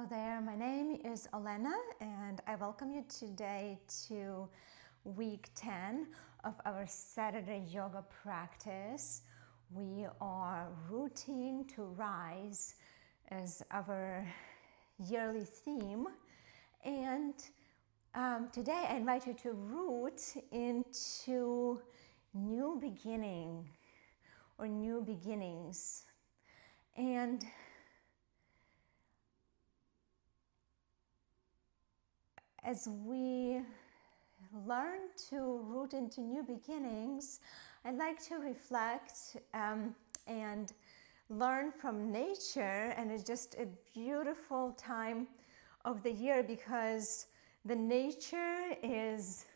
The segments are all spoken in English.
Hello there, my name is Olena and I welcome you today to week 10 of our Saturday yoga practice. We are rooting to rise as our yearly theme, and today I invite you to root into new beginning or new beginnings. And as we learn to root into new beginnings, I'd like to reflect and learn from nature. And it's just a beautiful time of the year because the nature is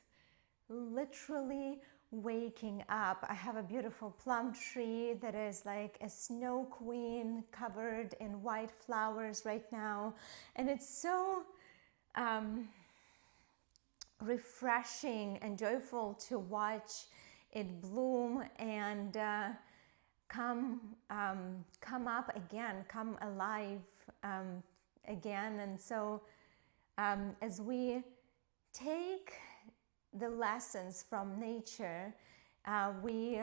literally waking up. I have a beautiful plum tree that is like a snow queen covered in white flowers right now, and it's so refreshing and joyful to watch it bloom and come up again, come alive again. And so as we take the lessons from nature, we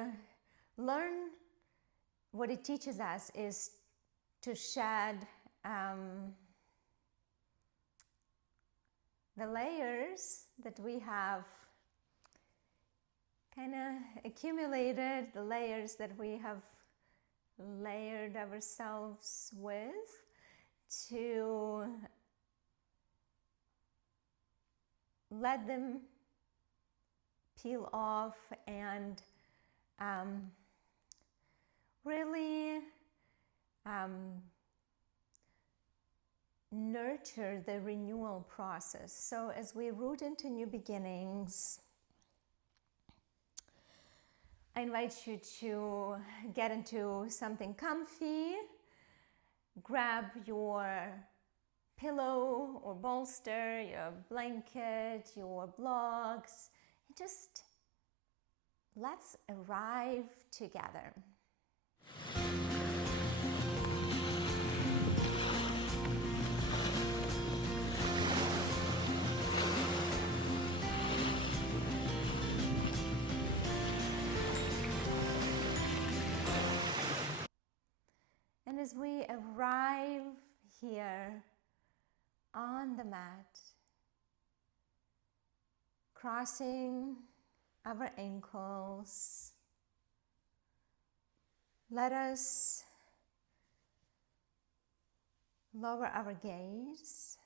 learn what it teaches us is to shed the layers that we have kind of accumulated, the layers that we have layered ourselves with, to let them peel off and really nurture the renewal process. So as we root into new beginnings, I invite you to get into something comfy, grab your pillow or bolster, your blanket, your blocks, and just let's arrive together. And as we arrive here on the mat, crossing our ankles, let us lower our gaze,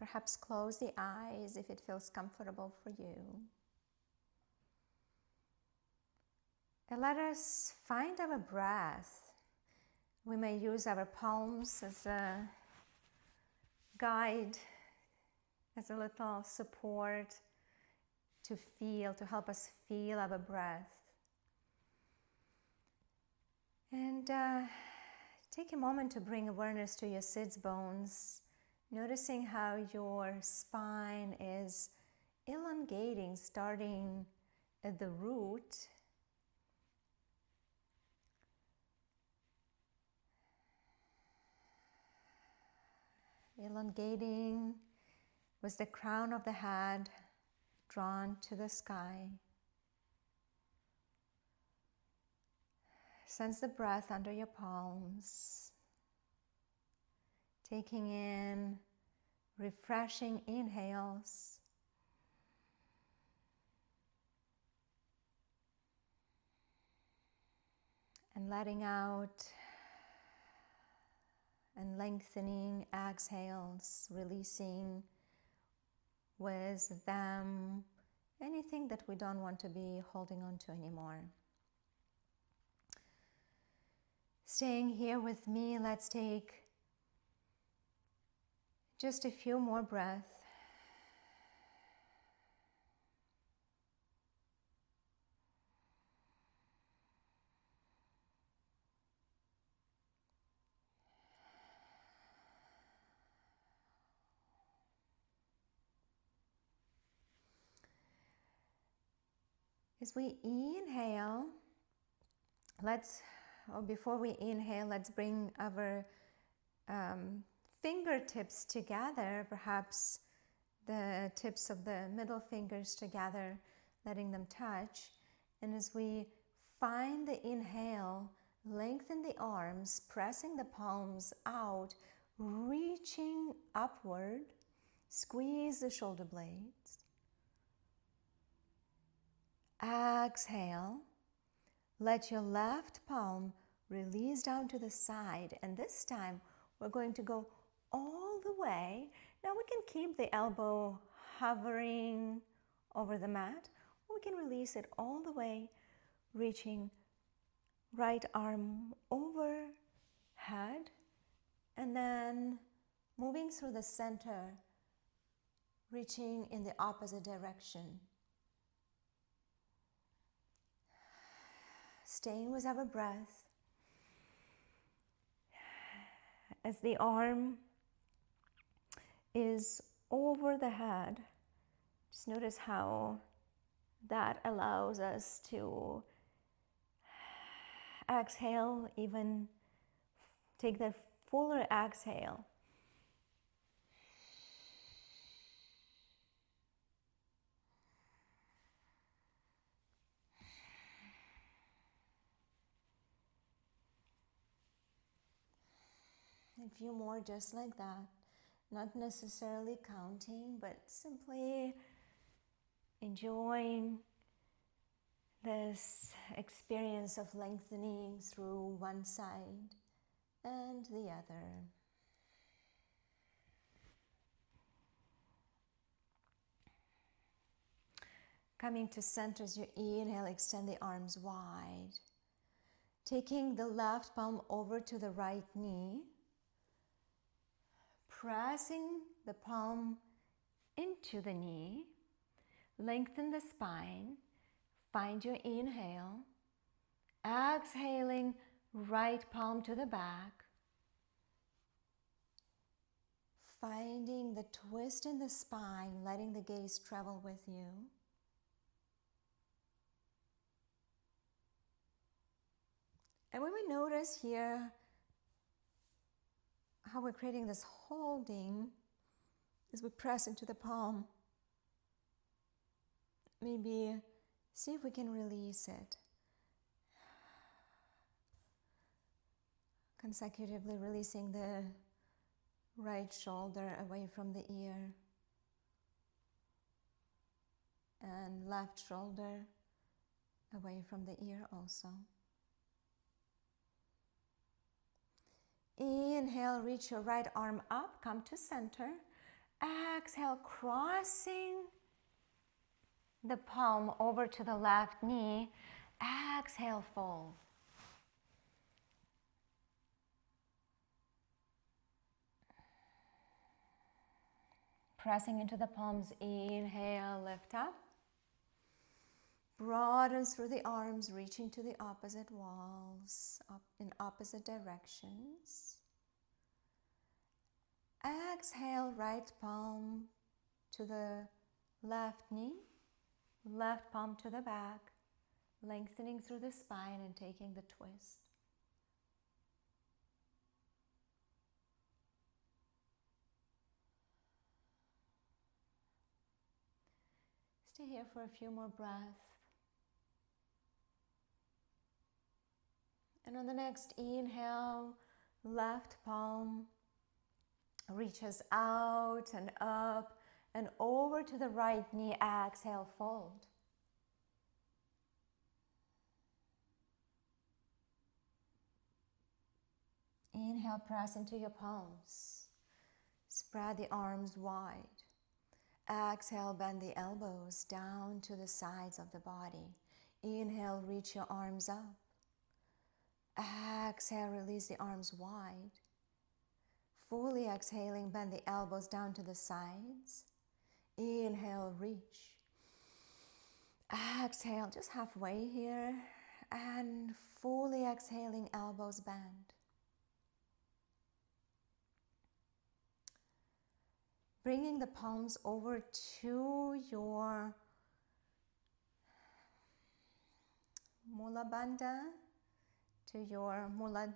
perhaps close the eyes if it feels comfortable for you. And let us find our breath. We may use our palms as a guide, as a little support to feel, to help us feel our breath. And take a moment to bring awareness to your sits bones, noticing how your spine is elongating, starting at the root, elongating with the crown of the head drawn to the sky. Sense the breath under your palms, taking in refreshing inhales and letting out and lengthening exhales, releasing with them anything that we don't want to be holding on to anymore. Staying here with me, let's take just a few more breaths. As we inhale, before we inhale, let's bring our fingertips together, perhaps the tips of the middle fingers together, letting them touch. And as we find the inhale, lengthen the arms, pressing the palms out, reaching upward, squeeze the shoulder blades. Exhale, let your left palm release down to the side, and this time we're going to go all the way. Now we can keep the elbow hovering over the mat, or we can release it all the way, reaching right arm overhead, and then moving through the center, reaching in the opposite direction. Staying with our breath. As the arm is over the head, just notice how that allows us to exhale, even take the fuller exhale. A few more just like that, not necessarily counting, but simply enjoying this experience of lengthening through one side and the other. Coming to center as you inhale, extend the arms wide. Taking the left palm over to the right knee, pressing the palm into the knee, lengthen the spine, find your inhale, exhaling, right palm to the back, finding the twist in the spine, letting the gaze travel with you. And when we notice here how we're creating this holding as we press into the palm, maybe see if we can release it. Consecutively releasing the right shoulder away from the ear and left shoulder away from the ear also. Inhale, reach your right arm up, come to center. Exhale, crossing the palm over to the left knee. Exhale, fold. Pressing into the palms, inhale, lift up. Broaden through the arms, reaching to the opposite walls, up in opposite directions. Exhale, right palm to the left knee, left palm to the back, lengthening through the spine and taking the twist. Stay here for a few more breaths. And on the next inhale, left palm reaches out and up and over to the right knee. Exhale, fold. Inhale, press into your palms. Spread the arms wide. Exhale, bend the elbows down to the sides of the body. Inhale, reach your arms up. Exhale, release the arms wide. Fully exhaling, bend the elbows down to the sides. Inhale, reach. Exhale, just halfway here. And fully exhaling, elbows bend. Bringing the palms over to your Mula Bandha, to your Mula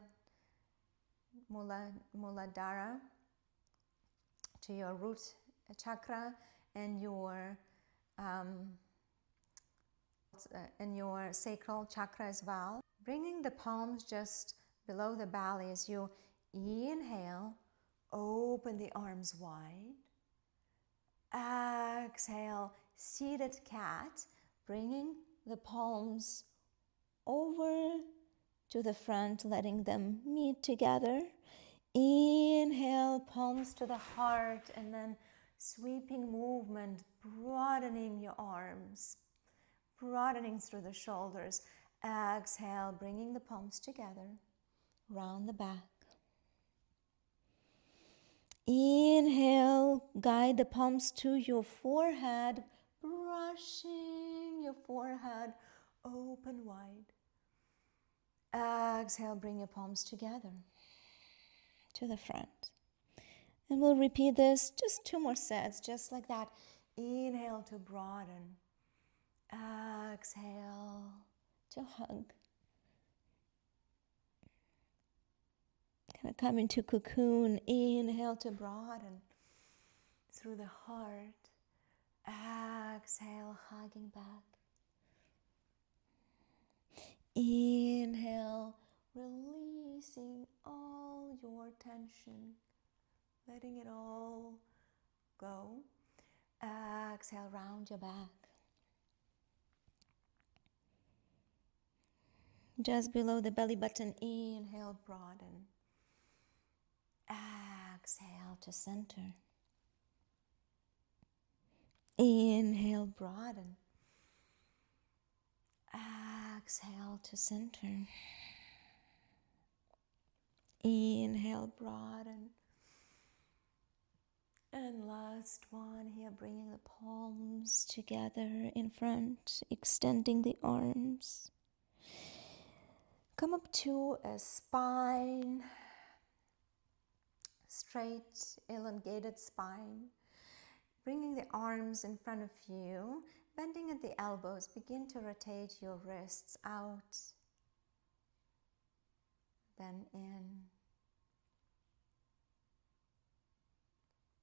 Muladhara, to your root chakra and your sacral chakra as well. Bringing the palms just below the belly as you inhale, open the arms wide. Exhale, seated cat, bringing the palms over to the front, letting them meet together. Inhale, palms to the heart, and then sweeping movement, broadening your arms, broadening through the shoulders. Exhale, bringing the palms together, round the back. Inhale, guide the palms to your forehead, brushing your forehead open wide. Exhale, bring your palms together to the front. And we'll repeat this just 2 more sets, just like that. Inhale to broaden. Exhale to hug. Kind of come into cocoon. Inhale to broaden through the heart. Exhale, hugging back. Inhale, releasing all your tension, letting it all go. Exhale, round your back. Just below the belly button, inhale, broaden. Exhale to center. Inhale, broaden. Exhale to center. Inhale, broaden. And last one here, bringing the palms together in front, extending the arms. Come up to a spine, straight, elongated spine. Bringing the arms in front of you, bending at the elbows, begin to rotate your wrists out, then in.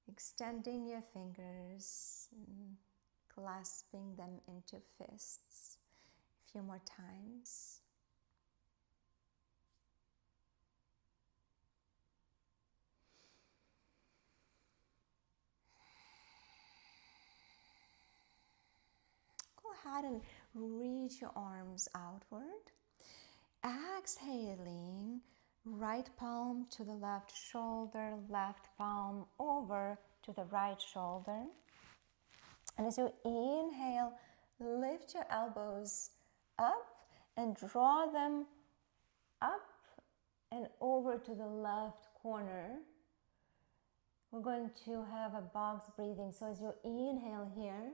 Extending your fingers, and clasping them into fists. A few more times. Go ahead and reach your arms outward. Exhaling, right palm to the left shoulder, left palm over to the right shoulder. And as you inhale, lift your elbows up and draw them up and over to the left corner. We're going to have a box breathing. So as you inhale here,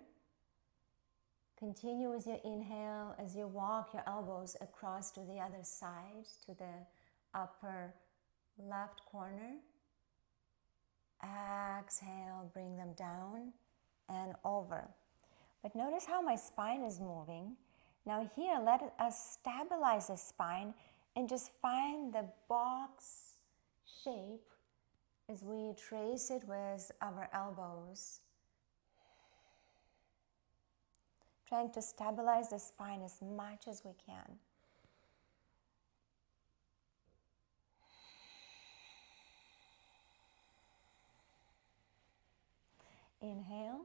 continue with your inhale as you walk your elbows across to the other side, to the upper left corner. Exhale, bring them down and over. But notice how my spine is moving. Now here, let us stabilize the spine and just find the box shape as we trace it with our elbows. Trying to stabilize the spine as much as we can. Inhale.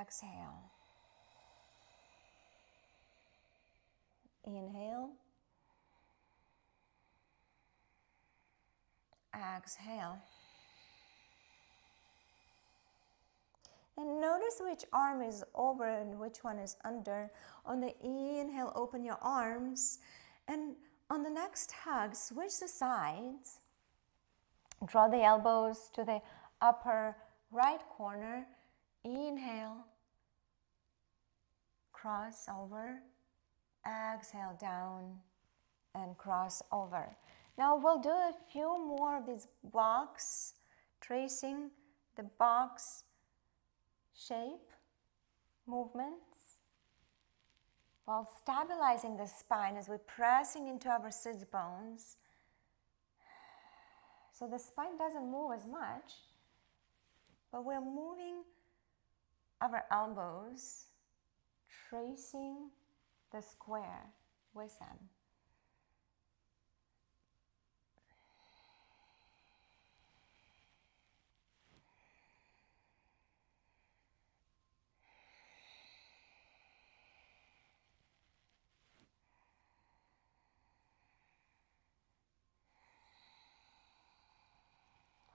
Exhale. Inhale. Exhale. And notice which arm is over and which one is under. On the inhale, open your arms. And on the next hug, switch the sides. Draw the elbows to the upper right corner. Inhale. Cross over. Exhale down and cross over. Now we'll do a few more of these box, tracing the box shape movements. while stabilizing the spine as we're pressing into our sits bones. So the spine doesn't move as much, but we're moving our elbows, tracing the square with them.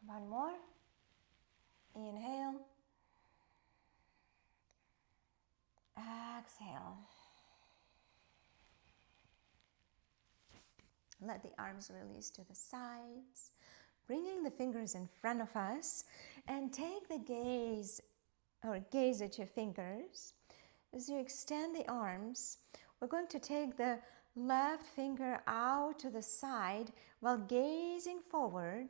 One more. Inhale. Exhale. Let the arms release to the sides, bringing the fingers in front of us, and take the gaze at your fingers. As you extend the arms, we're going to take the left finger out to the side while gazing forward,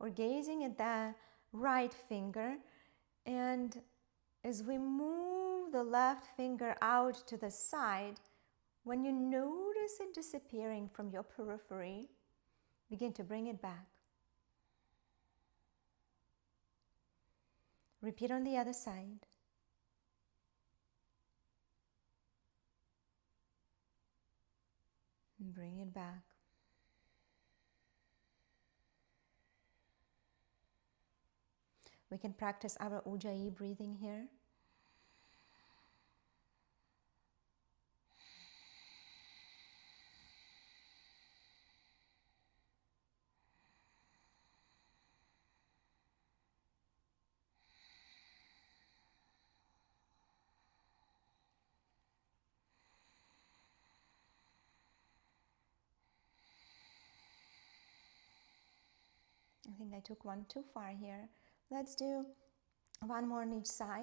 or gazing at the right finger. And as we move the left finger out to the side, when you notice it disappearing from your periphery, begin to bring it back. Repeat on the other side. And bring it back. We can practice our Ujjayi breathing here. I think I took one too far here. Let's do one more on each side.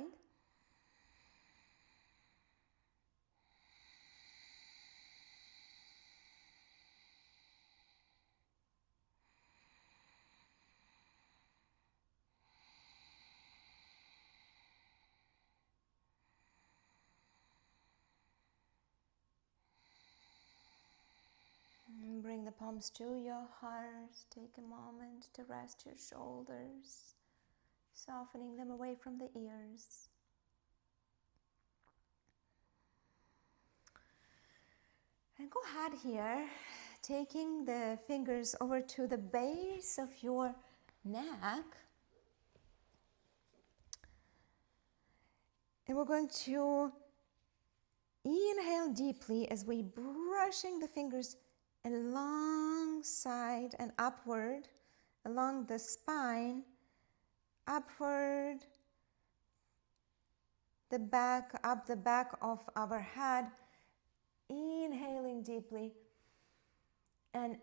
And bring the palms to your heart. Take a moment to rest your shoulders, softening them away from the ears. And go ahead here, taking the fingers over to the base of your neck. And we're going to inhale deeply as we brushing the fingers alongside and upward, along the spine, upward, the back, up the back of our head, inhaling deeply, and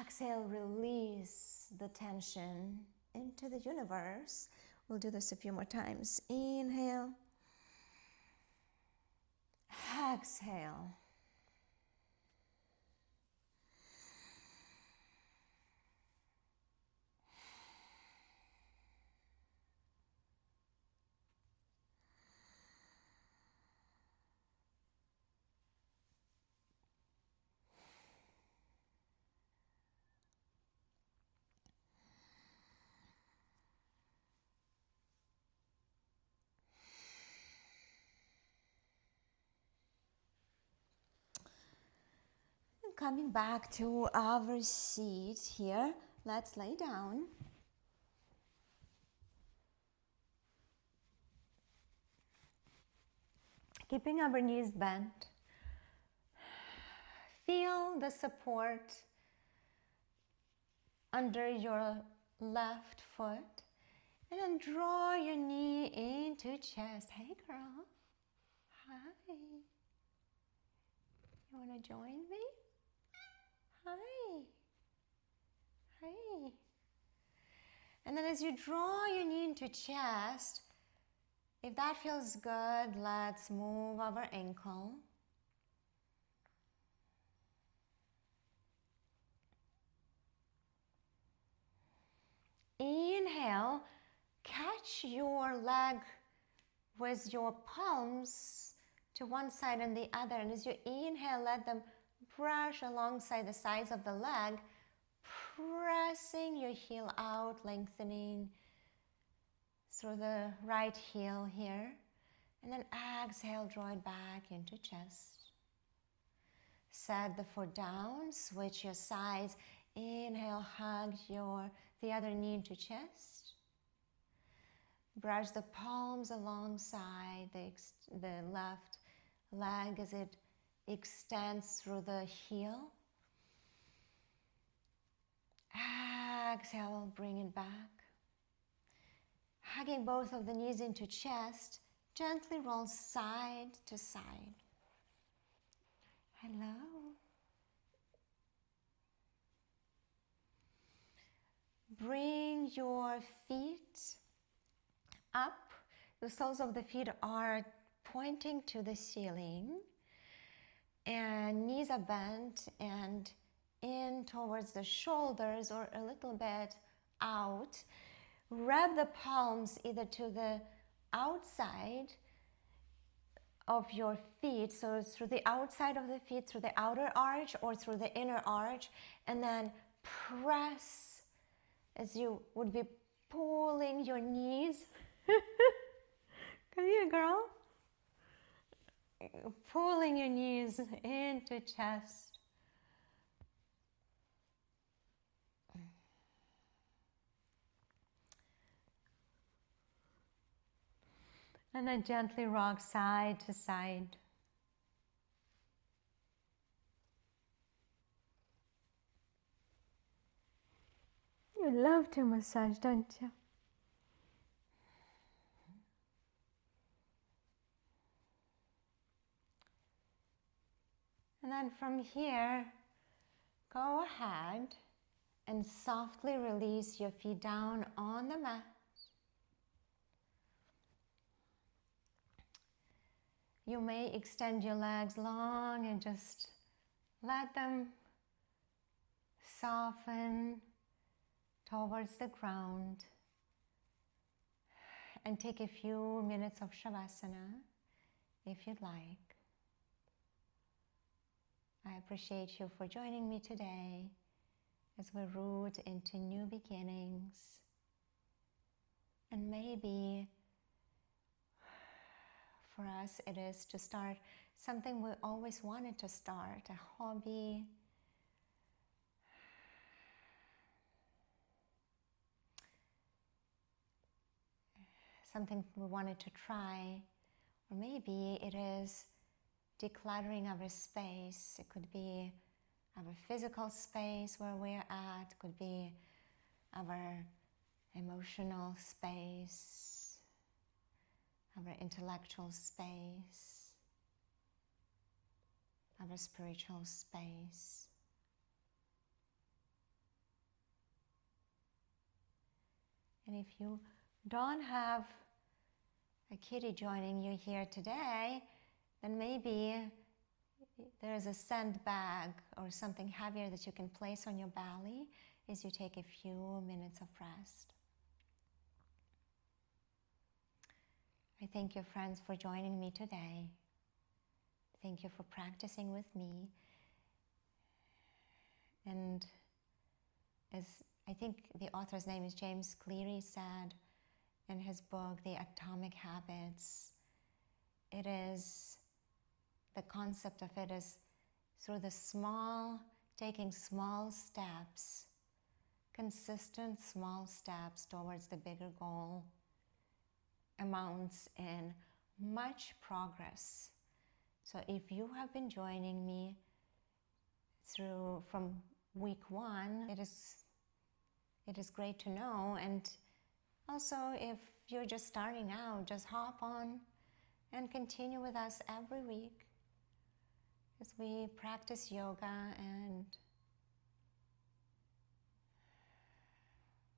exhale, release the tension into the universe. We'll do this a few more times. Inhale, exhale. Coming back to our seat here, let's lay down. Keeping our knees bent. Feel the support under your left foot. And then draw your knee into chest. Hey girl. Hi. You want to join me? Hi. Hi. And then as you draw your knee into chest, if that feels good, let's move our ankle. Inhale, catch your leg with your palms to one side and the other. And as you inhale, let them brush alongside the sides of the leg, pressing your heel out, lengthening through the right heel here. And then exhale, draw it back into chest. Set the foot down, switch your sides. Inhale, hug the other knee into chest. Brush the palms alongside the left leg as it extends through the heel. Exhale, bring it back. Hugging both of the knees into chest, gently roll side to side. Hello. Bring your feet up. The soles of the feet are pointing to the ceiling, and knees are bent and in towards the shoulders or a little bit out. Wrap the palms either to the outside of your feet, so through the outside of the feet, through the outer arch or through the inner arch, and then press as you would be pulling your knees. Come here, girl. Pulling your knees into chest. And then gently rock side to side. You love to massage, don't you? And then from here, go ahead and softly release your feet down on the mat. You may extend your legs long and just let them soften towards the ground. And take a few minutes of Shavasana if you'd like. I appreciate you for joining me today as we root into new beginnings. And maybe for us it is to start something we always wanted to start, a hobby, something we wanted to try, or maybe it is decluttering our space. It could be our physical space where we're at, it could be our emotional space, our intellectual space, our spiritual space. And if you don't have a kitty joining you here today, then maybe there's a sandbag or something heavier that you can place on your belly as you take a few minutes of rest. I thank you, friends, for joining me today. Thank you for practicing with me. And as I think the author's name is James Cleary said in his book, The Atomic Habits, it is, the concept of it is through the taking small steps, consistent small steps towards the bigger goal, amounts in much progress. So if you have been joining me from week 1, it is great to know. And also, if you're just starting out, just hop on and continue with us every week as we practice yoga and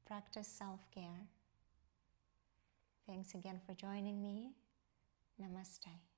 practice self-care. Thanks again for joining me. Namaste.